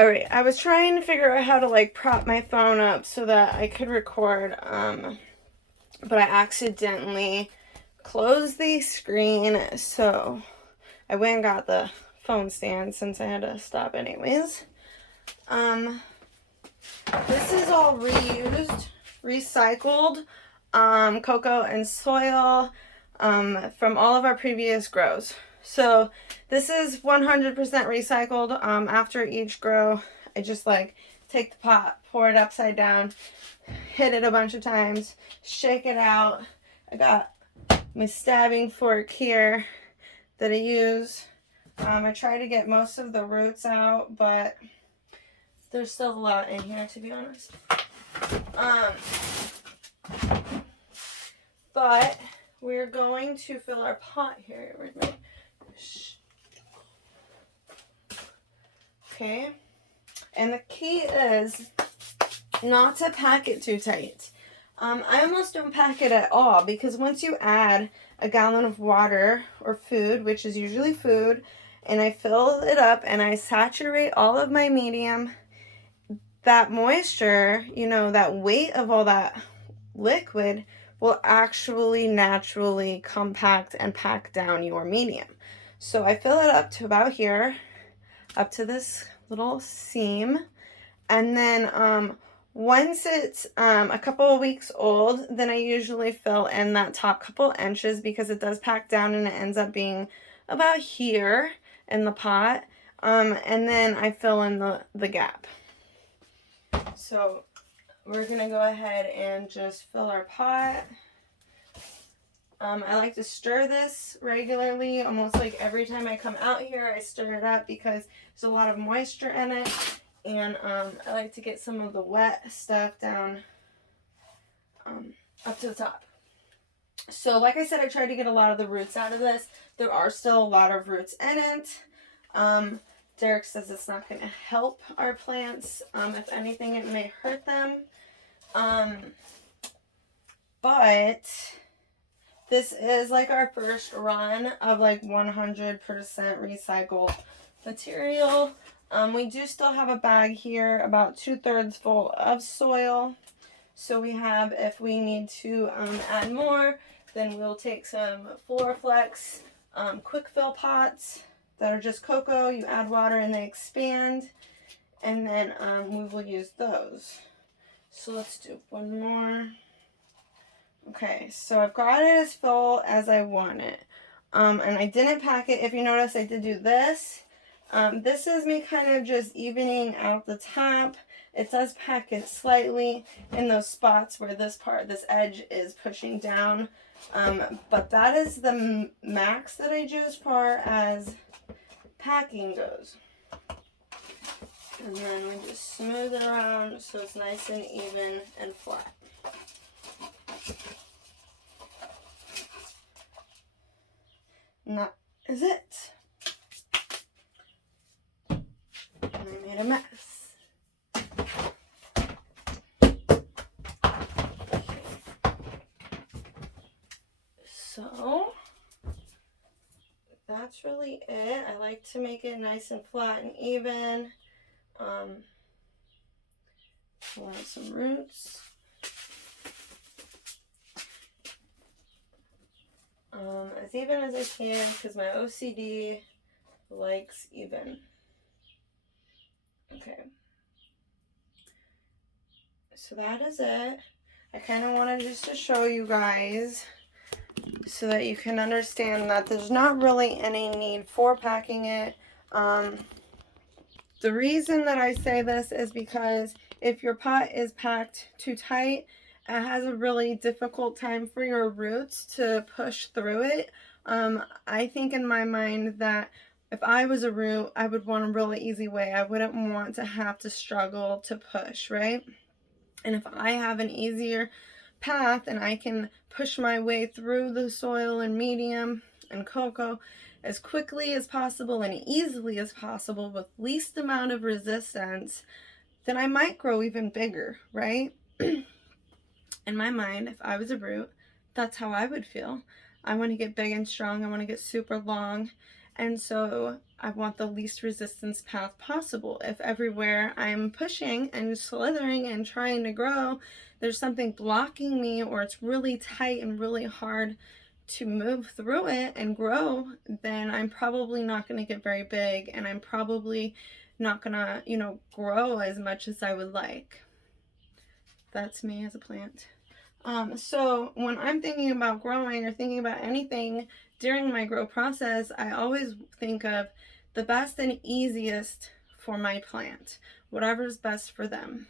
Alright, I was trying to figure out how to like prop my phone up so that I could record, but I accidentally closed the screen, so I went and got the phone stand since I had to stop anyways. This is all reused, recycled, cocoa and soil, from all of our previous grows. So this is 100% recycled. After each grow, I just like take the pot, pour it upside down, hit it a bunch of times, shake it out. I got my stabbing fork here that I use. I try to get most of the roots out, but there's still a lot in here, to be honest. But we're going to fill our pot here. Okay. And the key is not to pack it too tight. I almost don't pack it at all, because once you add a gallon of water or food, which is usually food, and I fill it up and I saturate all of my medium, that moisture, you know, that weight of all that liquid will actually naturally compact and pack down your medium. So I fill it up to about here, up to this little seam, and then once it's a couple of weeks old, then I usually fill in that top couple inches, because it does pack down and it ends up being about here in the pot, and then I fill in the gap. So we're gonna go ahead and just fill our pot. I like to stir this regularly, almost like every time I come out here I stir it up, because there's a lot of moisture in it, and I like to get some of the wet stuff down up to the top. So like I said, I tried to get a lot of the roots out of this. There are still a lot of roots in it. Derek says it's not going to help our plants. If anything, it may hurt them. But this is like our first run of like 100% recycled material. We do still have a bag here about 2/3 full of soil. So we have, if we need to add more, then we'll take some Floraflex quick fill pots that are just cocoa. You add water and they expand, and then we will use those. So let's do one more. Okay, so I've got it as full as I want it, and I didn't pack it. If you notice, I did do this. This is me kind of just evening out the top. It does pack it slightly in those spots where this edge is pushing down, but that is the max that I do as far as packing goes. And then we just smooth it around so it's nice and even and flat. And that is it. And I made a mess. So that's really it. I like to make it nice and flat and even. Pull out some roots. As even as I can, because my OCD likes even. Okay. So that is it. I kind of wanted just to show you guys so that you can understand that there's not really any need for packing it. The reason that I say this is because if your pot is packed too tight, it has a really difficult time for your roots to push through it. I think in my mind that if I was a root, I would want a really easy way. I wouldn't want to have to struggle to push, right? And if I have an easier path and I can push my way through the soil and medium and cocoa as quickly as possible and easily as possible with least amount of resistance, then I might grow even bigger, right? In my mind, if I was a root, that's how I would feel. I want to get big and strong. I want to get super long. And so I want the least resistance path possible. If everywhere I'm pushing and slithering and trying to grow, there's something blocking me, or it's really tight and really hard to move through it and grow, then I'm probably not going to get very big, and I'm probably not going to, you know, grow as much as I would like. That's me as a plant. So when I'm thinking about growing or thinking about anything during my grow process, I always think of the best and easiest for my plant, whatever's best for them.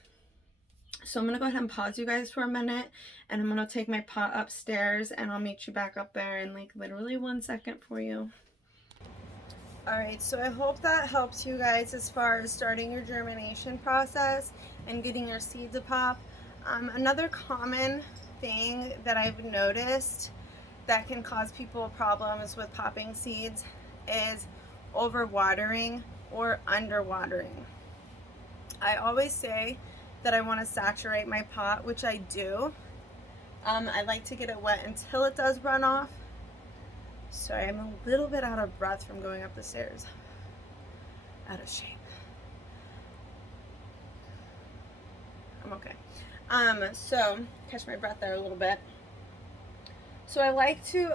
So I'm going to go ahead and pause you guys for a minute, and I'm going to take my pot upstairs, and I'll meet you back up there in like literally 1 second for you. Alright, so I hope that helps you guys as far as starting your germination process and getting your seed to pop. Another common thing that I've noticed that can cause people problems with popping seeds is overwatering or underwatering. I always say that I want to saturate my pot, which I do. I like to get it wet until it does run off. Sorry, I'm a little bit out of breath from going up the stairs. Out of shape. I'm okay. So catch my breath there a little bit. So I like to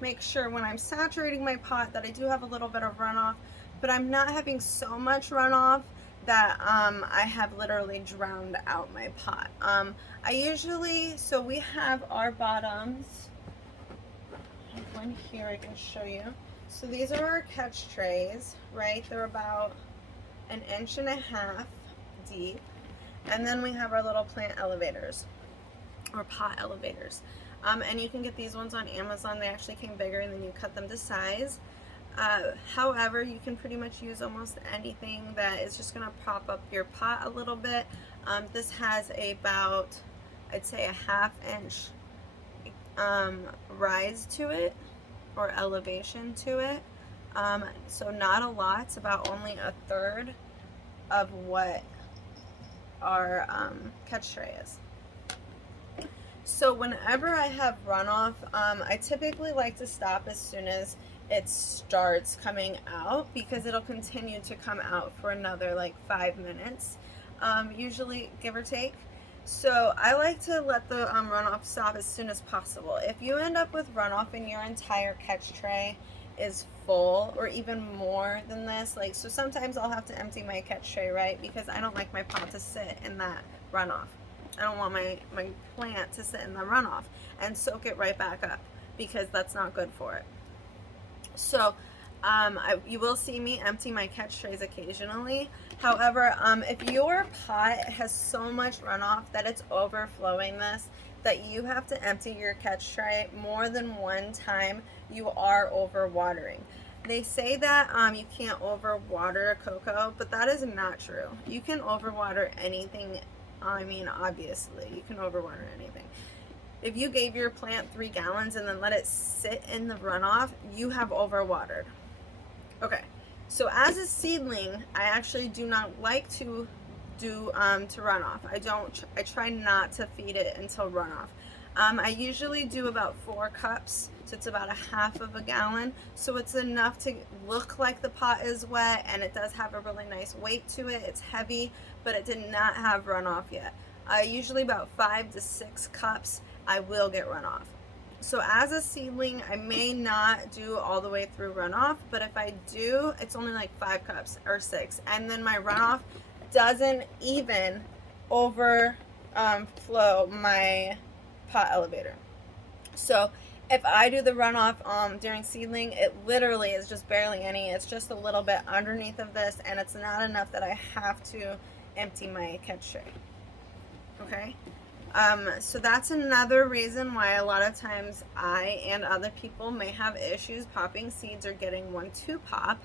make sure when I'm saturating my pot that I do have a little bit of runoff, but I'm not having so much runoff that I have literally drowned out my pot. I usually, so we have our bottoms. I have one here I can show you. So these are our catch trays, right? They're about 1.5 inches deep. And then we have our little plant elevators, or pot elevators. And you can get these ones on Amazon. They actually came bigger, and then you cut them to size. However, you can pretty much use almost anything that is just going to prop up your pot a little bit. This has about, I'd say, 1/2 inch rise to it, or elevation to it. So not a lot. It's about only 1/3 of what our catch tray is. So whenever I have runoff, I typically like to stop as soon as it starts coming out, because it'll continue to come out for another like 5 minutes, usually, give or take. So I like to let the runoff stop as soon as possible. If you end up with runoff and your entire catch tray is full, or even more than this, like, so sometimes I'll have to empty my catch tray, right, because I don't like my pot to sit in that runoff. I don't want my plant to sit in the runoff and soak it right back up, because that's not good for it. So you will see me empty my catch trays occasionally. However, if your pot has so much runoff that it's overflowing this, that you have to empty your catch tray more than one time, you are overwatering. They say that you can't overwater cocoa, but that is not true. You can overwater anything. I mean, obviously, you can overwater anything. If you gave your plant 3 gallons and then let it sit in the runoff, you have overwatered. Okay, so as a seedling, I actually do not like to do to runoff. I try not to feed it until runoff. I usually do about 4 cups, so it's about 1/2 gallon. So it's enough to look like the pot is wet, and it does have a really nice weight to it. It's heavy, but it did not have runoff yet. Usually about 5 to 6 cups, I will get runoff. So as a seedling, I may not do all the way through runoff, but if I do, it's only like 5 cups or 6, and then my runoff doesn't even overflow my pot elevator. So if I do the runoff during seedling, it literally is just barely any. It's just a little bit underneath of this, and it's not enough that I have to empty my catch tray. Okay, so that's another reason why a lot of times I and other people may have issues popping seeds or getting one to pop,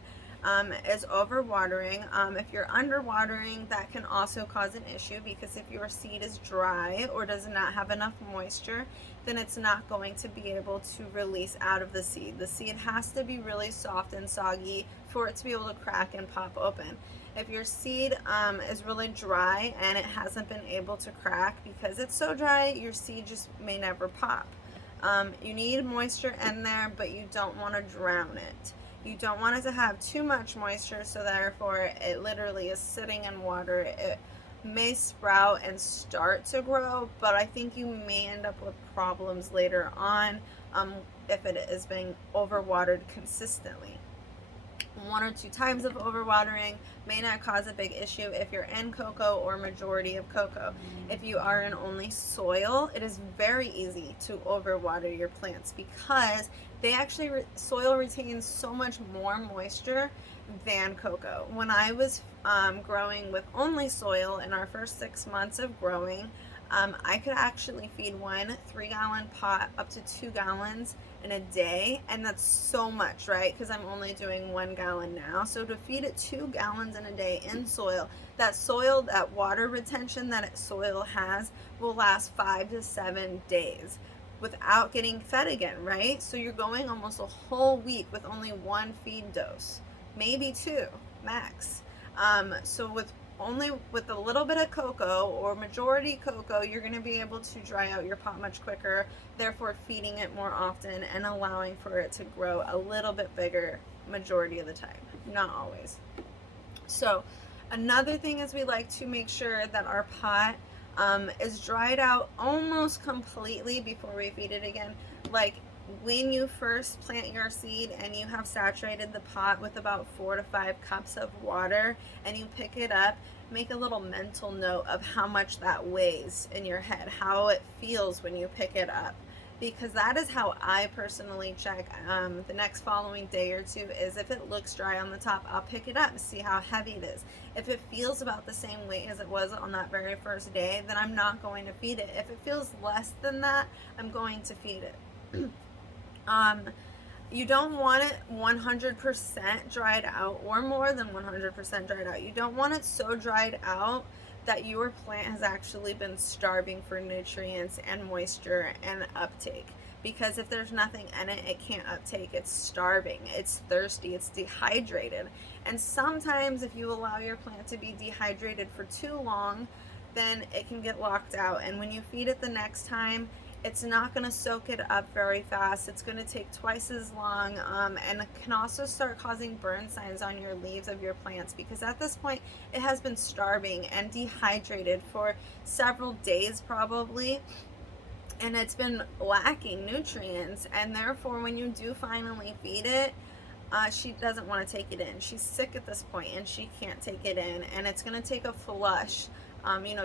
is overwatering. If you're underwatering, that can also cause an issue, because if your seed is dry or does not have enough moisture, then it's not going to be able to release out of the seed. The seed has to be really soft and soggy for it to be able to crack and pop open. If your seed is really dry and it hasn't been able to crack because it's so dry, your seed just may never pop. You need moisture in there, but you don't want to drown it. You don't want it to have too much moisture, so therefore it literally is sitting in water. It may sprout and start to grow, but I think you may end up with problems later on if it is being overwatered consistently. 1 or 2 times of overwatering may not cause a big issue if you're in cocoa or majority of cocoa. If you are in only soil, it is very easy to overwater your plants because they actually soil retains so much more moisture than cocoa. When I was growing with only soil in our first 6 months of growing, I could actually feed one 3-gallon pot up to 2 gallons in a day, and that's so much, right? Because I'm only doing 1 gallon now. So to feed it 2 gallons in a day in soil, that water retention that soil has will last 5 to 7 days without getting fed again, right? So you're going almost a whole week with only 1 feed dose, maybe 2 max. So with a little bit of cocoa or majority cocoa, you're going to be able to dry out your pot much quicker, therefore feeding it more often and allowing for it to grow a little bit bigger majority of the time, not always. So another thing is we like to make sure that our pot is dried out almost completely before we feed it again. Like when you first plant your seed and you have saturated the pot with about 4 to 5 cups of water and you pick it up, make a little mental note of how much that weighs in your head, how it feels when you pick it up. Because that is how I personally check the next following day or 2 is if it looks dry on the top, I'll pick it up and see how heavy it is. If it feels about the same weight as it was on that very first day, then I'm not going to feed it. If it feels less than that, I'm going to feed it. You don't want it 100% dried out or more than 100% dried out. You don't want it so dried out that your plant has actually been starving for nutrients and moisture and uptake. Because if there's nothing in it, it can't uptake. It's starving, it's thirsty, it's dehydrated. And sometimes if you allow your plant to be dehydrated for too long, then it can get locked out. And when you feed it the next time, it's not going to soak it up very fast. It's going to take twice as long, and it can also start causing burn signs on your leaves of your plants because at this point it has been starving and dehydrated for several days probably, and it's been lacking nutrients, and therefore when you do finally feed it, she doesn't want to take it in. She's sick at this point and she can't take it in, and it's going to take a flush,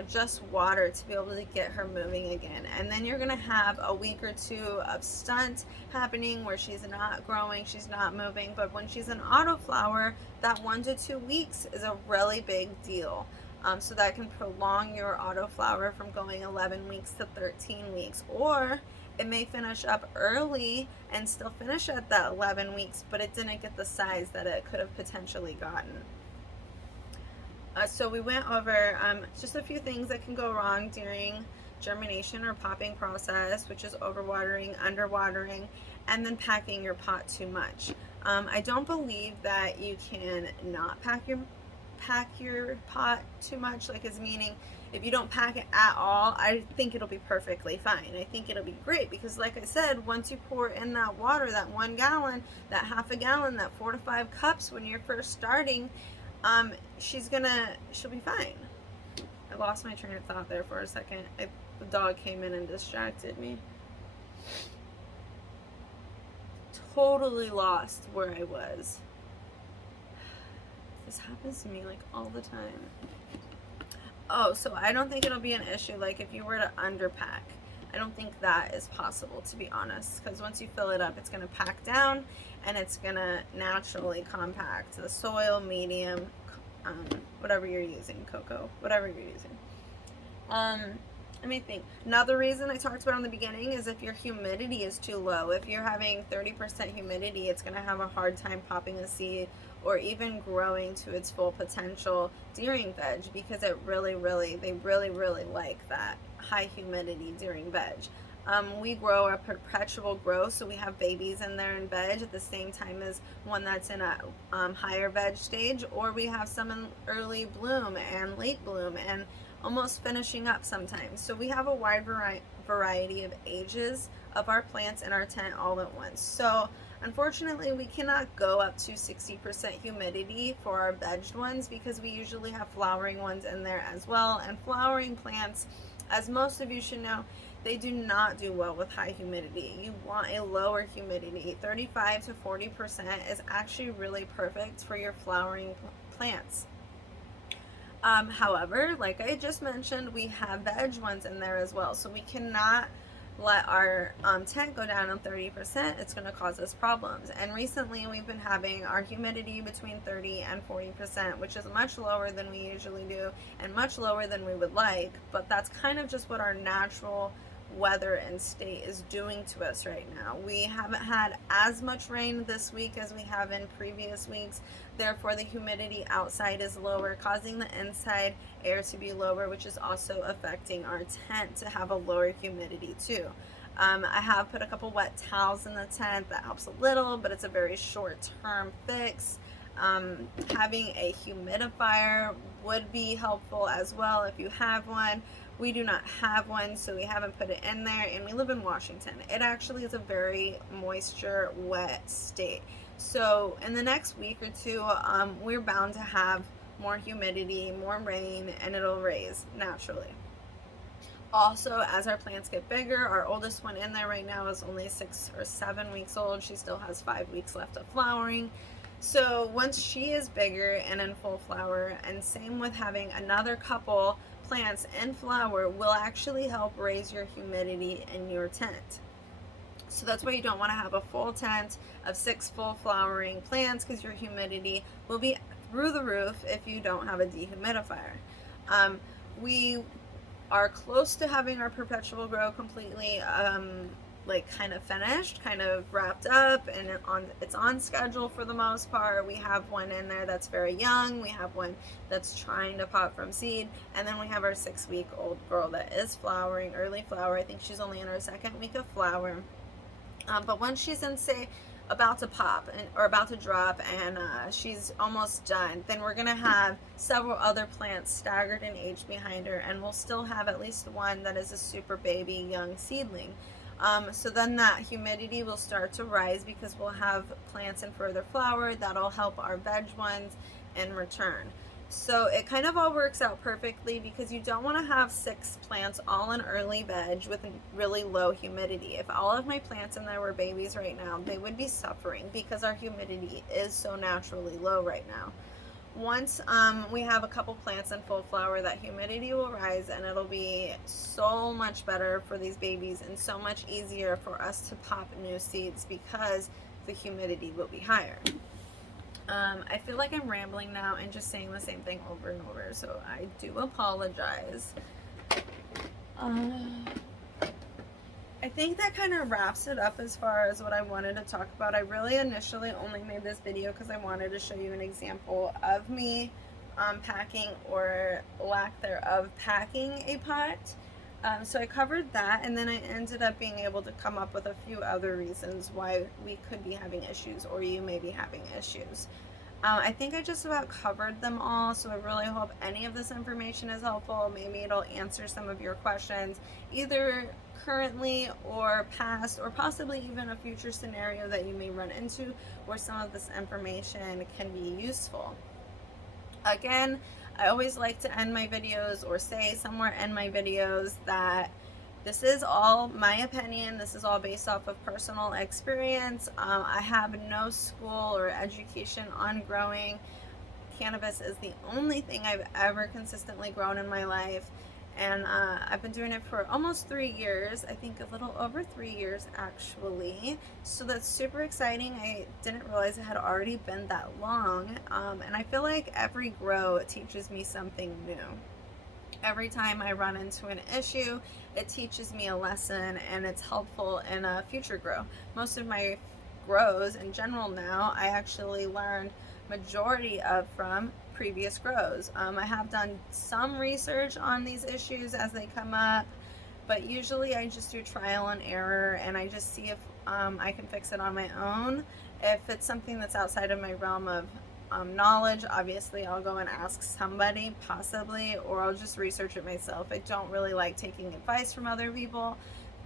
just water to be able to get her moving again. And then you're going to have a week or 2 of stunt happening where she's not growing, she's not moving. But when she's an autoflower, that 1 to 2 weeks is a really big deal. So that can prolong your autoflower from going 11 weeks to 13 weeks. Or it may finish up early and still finish at that 11 weeks, but it didn't get the size that it could have potentially gotten. So we went over just a few things that can go wrong during germination or popping process, which is overwatering, underwatering, and then packing your pot too much. I don't believe that you can not pack your pot too much, like as meaning if you don't pack it at all, I think it'll be perfectly fine. I think it'll be great because like I said, once you pour in that water, that 1 gallon, that half a gallon, that 4 to 5 cups when you're first starting, she'll be fine. I lost my train of thought there for a second. The dog came in and distracted me. Totally lost where I was. This happens to me like all the time. Oh, so I don't think it'll be an issue like if you were to underpack. I don't think that is possible, to be honest, because once you fill it up, it's going to pack down and it's going to naturally compact the soil, medium, whatever you're using, cocoa, whatever you're using. Let me think. Another reason I talked about in the beginning is if your humidity is too low. If you're having 30% humidity, it's going to have a hard time popping a seed or even growing to its full potential during veg because they really like that high humidity during veg. We grow a perpetual growth, so we have babies in there in veg at the same time as one that's in a higher veg stage, or we have some in early bloom and late bloom and almost finishing up sometimes. So we have a wide variety of ages of our plants in our tent all at once. So unfortunately, we cannot go up to 60% humidity for our vegged ones because we usually have flowering ones in there as well. And flowering plants, as most of you should know, they do not do well with high humidity. You want a lower humidity. 35 to 40% is actually really perfect for your flowering plants. However, like I just mentioned, we have veg ones in there as well. So we cannot let our tent go down on 30%. It's going to cause us problems. And recently we've been having our humidity between 30 and 40%, which is much lower than we usually do and much lower than we would like. But that's kind of just what our natural weather and state is doing to us right now. We haven't had as much rain this week as we have in previous weeks. Therefore, the humidity outside is lower, causing the inside air to be lower, which is also affecting our tent to have a lower humidity too. I have put a couple wet towels in the tent. That helps a little, but it's a very short-term fix. Having a humidifier would be helpful as well if you have one. We do not have one, so we haven't put it in there, and we live in Washington. It actually is a very moisture wet state. So in the next week or two, we're bound to have more humidity, more rain, and it'll raise naturally. Also, as our plants get bigger, our oldest one in there right now is only 6 or 7 weeks old. She still has 5 weeks left of flowering. So once she is bigger and in full flower, and same with having another couple plants in flower, will actually help raise your humidity in your tent. So that's why you don't want to have a full tent of 6 full flowering plants, because your humidity will be through the roof if you don't have a dehumidifier. We are close to having our perpetual grow completely like kind of finished, kind of wrapped up, and it's on schedule for the most part. We have one in there that's very young. We have one that's trying to pop from seed, and then we have our 6-week-old girl that is flowering, early flower. I think she's only in her 2nd week of flower. But once she's in, say, about to pop or about to drop, and she's almost done, then we're gonna have several other plants staggered in age behind her, and we'll still have at least one that is a super baby young seedling. So then that humidity will start to rise because we'll have plants in further flower that'll help our veg ones in return. So it kind of all works out perfectly, because you don't want to have 6 plants all in early veg with really low humidity. If all of my plants in there were babies right now, they would be suffering because our humidity is so naturally low right now. Once we have a couple plants in full flower, that humidity will rise, and it'll be so much better for these babies and so much easier for us to pop new seeds because the humidity will be higher. I feel like I'm rambling now and just saying the same thing over and over, so I do apologize. I think that kind of wraps it up as far as what I wanted to talk about. I really initially only made this video because I wanted to show you an example of me packing, or lack thereof, packing a pot. So I covered that, and then I ended up being able to come up with a few other reasons why we could be having issues, or you may be having issues. I think I just about covered them all, so I really hope any of this information is helpful. Maybe it'll answer some of your questions, either currently or past, or possibly even a future scenario that you may run into where some of this information can be useful. Again, I always like to end my videos, or say somewhere in my videos, that this is all my opinion. This is all based off of personal experience. I have no school or education on growing. Cannabis is the only thing I've ever consistently grown in my life. And I've been doing it for almost 3 years. I think a little over 3 years, actually. So that's super exciting. I didn't realize it had already been that long. And I feel like every grow teaches me something new. Every time I run into an issue, it teaches me a lesson, and it's helpful in a future grow. Most of my grows in general now, I actually learned majority of from previous grows. I have done some research on these issues as they come up, but usually I just do trial and error, and I just see if I can fix it on my own. If it's something that's outside of my realm of knowledge, obviously I'll go and ask somebody, possibly, or I'll just research it myself. I don't really like taking advice from other people,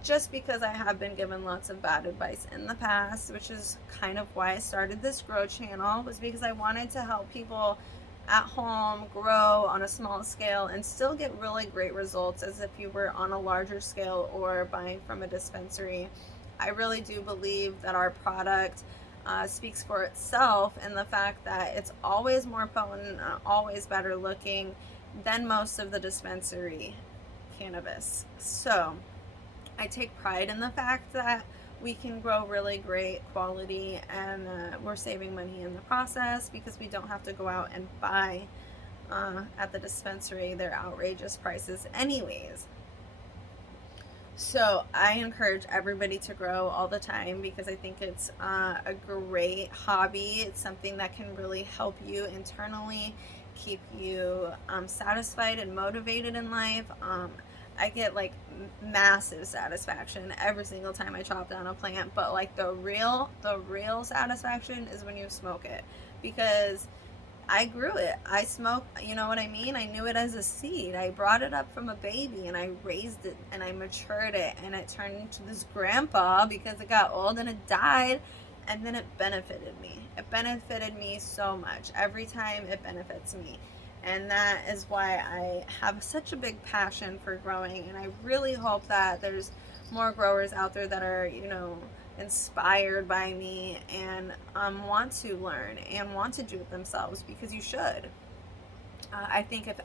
just because I have been given lots of bad advice in the past, which is kind of why I started this grow channel, was because I wanted to help people at home grow on a small scale and still get really great results as if you were on a larger scale or buying from a dispensary. I really do believe that our product speaks for itself, and the fact that it's always more potent, always better looking than most of the dispensary cannabis. So I take pride in the fact that we can grow really great quality, and we're saving money in the process because we don't have to go out and buy at the dispensary their outrageous prices anyways. So I encourage everybody to grow all the time because I think it's a great hobby. It's something that can really help you internally, keep you satisfied and motivated in life. I get like massive satisfaction every single time I chop down a plant, but like the real satisfaction is when you smoke it, because I grew it. I smoked, you know what I mean? I knew it as a seed. I brought it up from a baby and I raised it and I matured it, and it turned into this grandpa because it got old and it died, and then it benefited me. It benefited me so much. Every time it benefits me. And that is why I have such a big passion for growing, and I really hope that there's more growers out there that are, you know, inspired by me and want to learn and want to do it themselves, because you should. I think if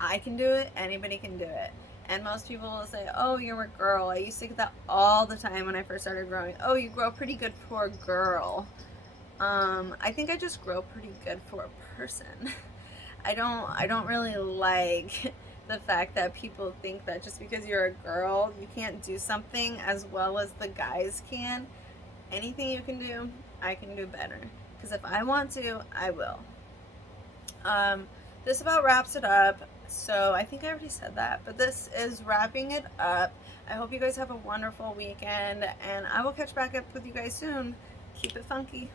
I can do it, anybody can do it. And most people will say, oh, you're a girl. I used to get that all the time when I first started growing. Oh, you grow pretty good for a girl. I think I just grow pretty good for a person. I don't really like the fact that people think that just because you're a girl, you can't do something as well as the guys can. Anything you can do, I can do better. Because if I want to, I will. This about wraps it up. So I think I already said that, but this is wrapping it up. I hope you guys have a wonderful weekend, and I will catch back up with you guys soon. Keep it funky.